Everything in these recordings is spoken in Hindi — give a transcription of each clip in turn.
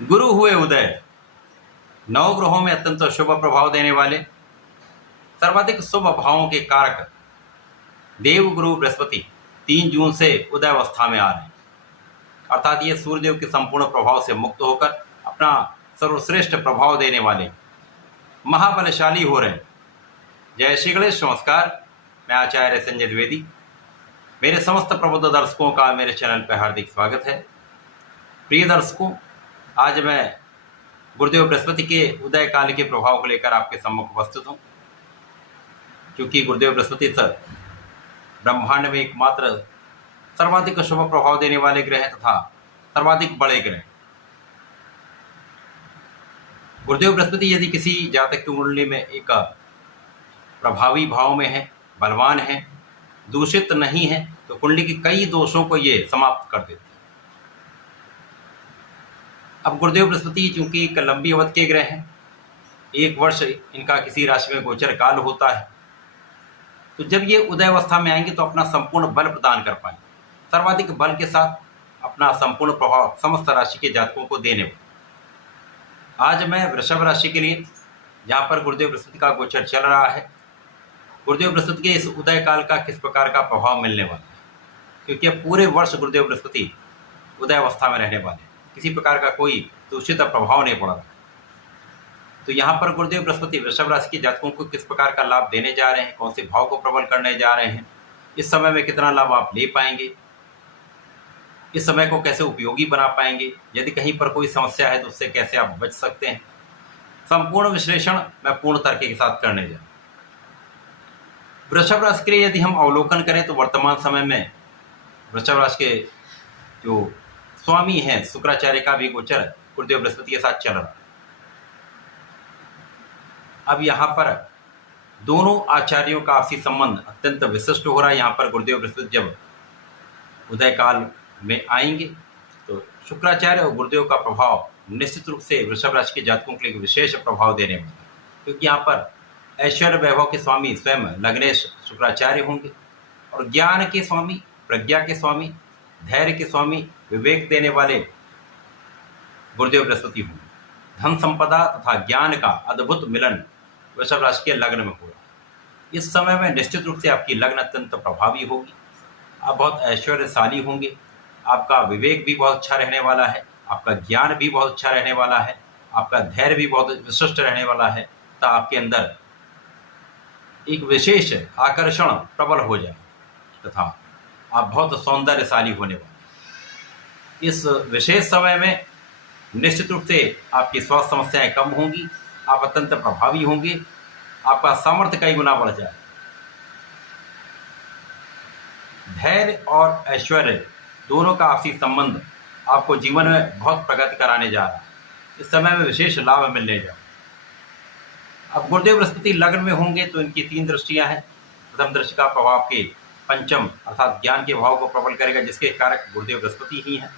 गुरु हुए उदय, नवग्रहों में अत्यंत शुभ प्रभाव देने वाले, सर्वाधिक शुभ भावों के कारक देव गुरु बृहस्पति 3 जून से उदय अवस्था में आ रहे हैं। अर्थात ये सूर्यदेव के संपूर्ण प्रभाव से मुक्त होकर अपना सर्वश्रेष्ठ प्रभाव देने वाले महाबलशाली हो रहे हैं। जय श्री गणेश। नमस्कार, मैं आचार्य संजय द्विवेदी। मेरे समस्त प्रबुद्ध दर्शकों का मेरे चैनल पर हार्दिक स्वागत है। प्रिय दर्शकों, आज मैं गुरुदेव बृहस्पति के उदय काल के प्रभाव को लेकर आपके सम्मुख उपस्थित हूँ, क्योंकि गुरुदेव बृहस्पति सर ब्रह्मांड में एकमात्र सर्वाधिक शुभ प्रभाव देने वाले ग्रह तथा सर्वाधिक बड़े ग्रह। गुरुदेव बृहस्पति यदि किसी जातक की कुंडली में एक प्रभावी भाव में है, बलवान है, दूषित नहीं है, तो कुंडली के कई दोषों को ये समाप्त कर देते हैं। अब गुरुदेव बृहस्पति चूंकि एक लंबी अवधि के ग्रह हैं, 1 वर्ष इनका किसी राशि में गोचर काल होता है, तो जब ये उदय अवस्था में आएंगे तो अपना संपूर्ण बल प्रदान कर पाएंगे, सर्वाधिक बल के साथ अपना संपूर्ण प्रभाव समस्त राशि के जातकों को देने वाले। आज मैं वृषभ राशि के लिए, जहाँ पर गुरुदेव बृहस्पति का गोचर चल रहा है, गुरुदेव बृहस्पति के इस उदय काल का किस प्रकार का प्रभाव मिलने वाला है, क्योंकि अब पूरे वर्ष गुरुदेव बृहस्पति उदय अवस्था में रहने वाले हैं, किसी प्रकार का कोई दूषित प्रभाव नहीं पड़ रहा। तो यहाँ पर गुरुदेव बृहस्पति वृषभ राशि के जातकों को किस प्रकार का लाभ देने जा रहे हैं, कौन से भाव को प्रबल करने जा रहे हैं, इस समय में कितना लाभ आप ले पाएंगे, इस समय को कैसे उपयोगी बना पाएंगे, यदि कहीं पर कोई समस्या है तो उससे कैसे आप बच सकते हैं, संपूर्ण विश्लेषण मैं पूर्ण तरीके के साथ करने जा रहा हूं। वृषभ राशि के लिए यदि हम अवलोकन करें तो वर्तमान समय में वृषभ राशि के जो स्वामी हैं शुक्राचार्य का भी गोचर गुरुदेव बृहस्पति के साथ चल रहा है। अब यहाँ पर दोनों आचार्यों का आपसी संबंध अत्यंत विशिष्ट हो रहा है। यहाँ पर गुरुदेव बृहस्पति जब उदय काल में आएंगे तो शुक्राचार्य और गुरुदेव का प्रभाव निश्चित रूप से वृषभ राशि के जातकों के लिए विशेष प्रभाव देने वाला है, क्योंकि यहाँ पर ऐश्वर्य वैभव के स्वामी स्वयं लग्नेश शुक्राचार्य होंगे और ज्ञान के स्वामी, प्रज्ञा के स्वामी, धैर्य के स्वामी, विवेक देने वाले गुरुदेव बृहस्पति होंगे। धन संपदा तथा ज्ञान का अद्भुत मिलन वृषभ राशि के लग्न में हो रहा है। इस समय में निश्चित रूप से आपकी लग्न अत्यंत प्रभावी होगी, आप बहुत ऐश्वर्यशाली होंगे, आपका विवेक भी बहुत अच्छा रहने वाला है, आपका ज्ञान भी बहुत अच्छा रहने वाला है, आपका धैर्य भी बहुत विशिष्ट रहने वाला है, तथा आपके अंदर एक विशेष आकर्षण प्रबल हो जाए तथा आप बहुत सौंदर्यशाली होने वाले। इस विशेष समय में निश्चित रूप से आपकी स्वास्थ्य समस्याएं कम होंगी, आप अत्यंत प्रभावी होंगे, आपका सामर्थ्य कई गुना बढ़ जाए। धैर्य और ऐश्वर्य दोनों का आपसी संबंध आपको जीवन में बहुत प्रगति कराने जा रहा है। इस समय में विशेष लाभ मिलने जा रहा है। अब गुरुदेव बृहस्पति लग्न में होंगे तो इनकी 3 दृष्टियां हैं। प्रथम दृष्टि का प्रभाव के पंचम अर्थात ज्ञान के भाव को प्रबल करेगा, जिसके कारक गुरुदेव बृहस्पति ही हैं।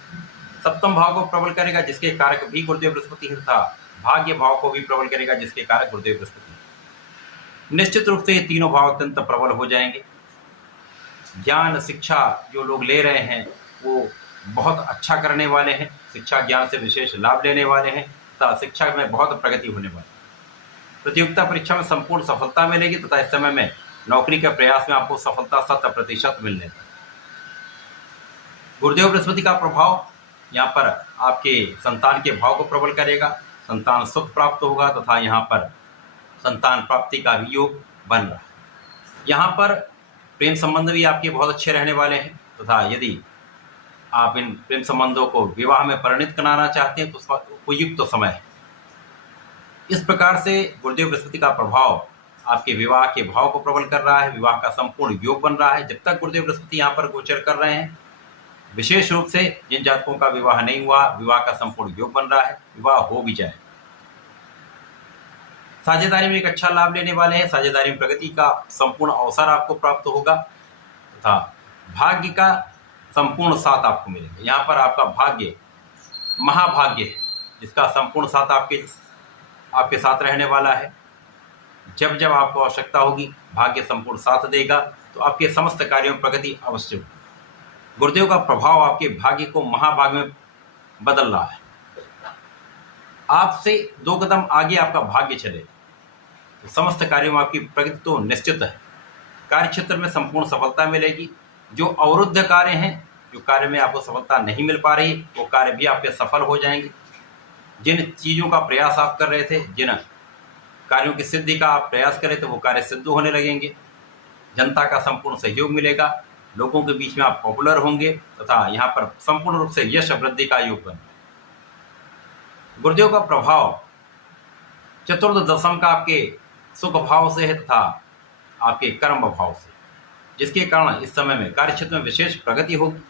सप्तम भाव को प्रबल करेगा, जिसके कारक भी गुरुदेव बृहस्पति हैं, तथा भाग्य भाव को भी प्रबल करेगा, जिसके कारक गुरुदेव बृहस्पति हैं। निश्चित रूप से ये तीनों भाव अत्यंत प्रबल हो जाएंगे। ज्ञान शिक्षा जो लोग ले रहे हैं वो बहुत अच्छा करने वाले हैं, शिक्षा ज्ञान से विशेष लाभ लेने वाले हैं तथा शिक्षा में बहुत प्रगति होने वाली है। प्रतियोगिता परीक्षा में संपूर्ण सफलता मिलेगी तथा इस समय में नौकरी के प्रयास में आपको सफलता 100% मिलने है। गुरुदेव बृहस्पति का प्रभाव यहाँ पर आपके संतान के भाव को प्रबल करेगा, संतान सुख प्राप्त होगा तथा यहाँ पर संतान प्राप्ति का भी योग बन रहा है। यहाँ पर प्रेम संबंध भी आपके बहुत अच्छे रहने वाले हैं तथा यदि आप इन प्रेम संबंधों को विवाह में परिणित कराना चाहते हैं तो उसका उपयुक्त समय है। इस प्रकार से गुरुदेव बृहस्पति का प्रभाव आपके विवाह के भाव को प्रबल कर रहा है, विवाह का संपूर्ण योग बन रहा है। जब तक गुरुदेव बृहस्पति यहाँ पर गोचर कर रहे हैं, विशेष रूप से जिन जातकों का विवाह नहीं हुआ, विवाह का संपूर्ण योग बन रहा है, विवाह हो भी जाए। साझेदारी में एक अच्छा लाभ लेने वाले हैं, साझेदारी में प्रगति का संपूर्ण अवसर आपको प्राप्त होगा तथा भाग्य का संपूर्ण साथ आपको मिलेगा। यहाँ पर आपका भाग्य महाभाग्य है, जिसका संपूर्ण साथ आपके साथ रहने वाला है। जब जब आपको आवश्यकता होगी भाग्य संपूर्ण साथ देगा, तो आपके समस्त कार्यों में प्रगति अवश्य होगी। गुरुदेव का प्रभाव आपके भाग्य को महाभाग्य में बदल रहा है। आपसे 2 कदम आगे आपका भाग्य चले, तो समस्त कार्यों में आपकी प्रगति तो निश्चित है। कार्य क्षेत्र में संपूर्ण सफलता मिलेगी। जो अवरुद्ध कार्य हैं, जो कार्य में आपको सफलता नहीं मिल पा रही, वो कार्य भी आपके सफल हो जाएंगे। जिन चीज़ों का प्रयास आप कर रहे थे, जिन कार्यों की सिद्धि का आप प्रयास कर रहे थे, वो कार्य सिद्ध होने लगेंगे। जनता का संपूर्ण सहयोग मिलेगा, लोगों के बीच में आप पॉपुलर होंगे तथा यहाँ पर संपूर्ण रूप से यश वृद्धि का योग बने। गुरुदेव का प्रभाव चतुर्थ दशम का आपके सुख भाव से है तथा आपके कर्म भाव से, जिसके कारण इस समय में कार्य क्षेत्र में विशेष प्रगति होगी।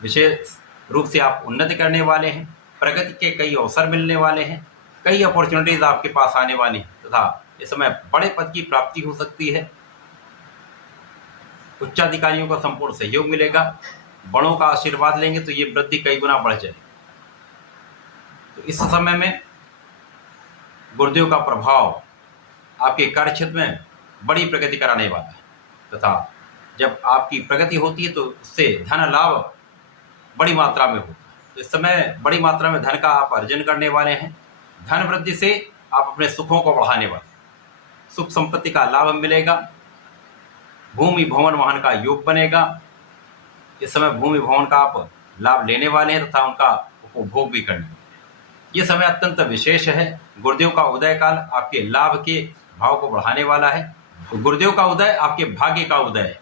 विशेष रूप से आप उन्नति करने वाले हैं, प्रगति के कई अवसर मिलने वाले हैं, कई अपॉर्चुनिटीज आपके पास आने वाली हैं तथा इस समय बड़े पद की प्राप्ति हो सकती है। उच्चाधिकारियों का संपूर्ण सहयोग मिलेगा, बड़ों का आशीर्वाद लेंगे तो ये वृद्धि कई गुना बढ़ जाएगी। तो इस समय में गुरुदेव का प्रभाव आपके कार्य क्षेत्र में बड़ी प्रगति कराने वाला है तथा जब आपकी प्रगति होती है तो उससे धन लाभ बड़ी मात्रा में होता है। तो इस समय बड़ी मात्रा में धन का आप अर्जन करने वाले हैं। धन वृद्धि से आप अपने सुखों को बढ़ाने वाले, सुख संपत्ति का लाभ मिलेगा। भूमि भवन वाहन का योग बनेगा। इस समय भूमि भवन का आप लाभ लेने वाले हैं तथा उनका उपभोग भी करने वाले हैं। ये समय अत्यंत विशेष है। गुरुदेव का उदय काल आपके लाभ के भाव को बढ़ाने वाला है। तो गुरुदेव का उदय आपके भाग्य का उदय है,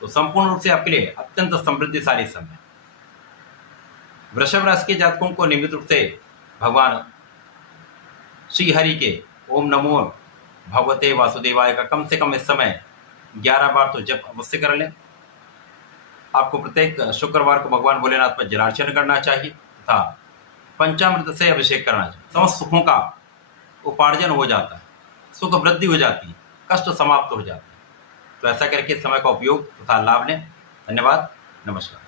तो संपूर्ण रूप से आपके लिए अत्यंत समृद्धिशाली समय। वृषभ राशि के जातकों को नियमित रूप से भगवान श्री हरि के ओम नमो भगवते वासुदेवाय का कम से कम इस समय 11 बार तो जप अवश्य कर लें। आपको प्रत्येक शुक्रवार को भगवान भोलेनाथ पर जलार्चन करना चाहिए तथा पंचामृत से अभिषेक करना चाहिए। समस्त सुखों का उपार्जन हो जाता है, सुख वृद्धि हो जाती है, कष्ट समाप्त हो जाते हैं। तो ऐसा करके समय का उपयोग तथा लाभ लें। धन्यवाद, नमस्कार।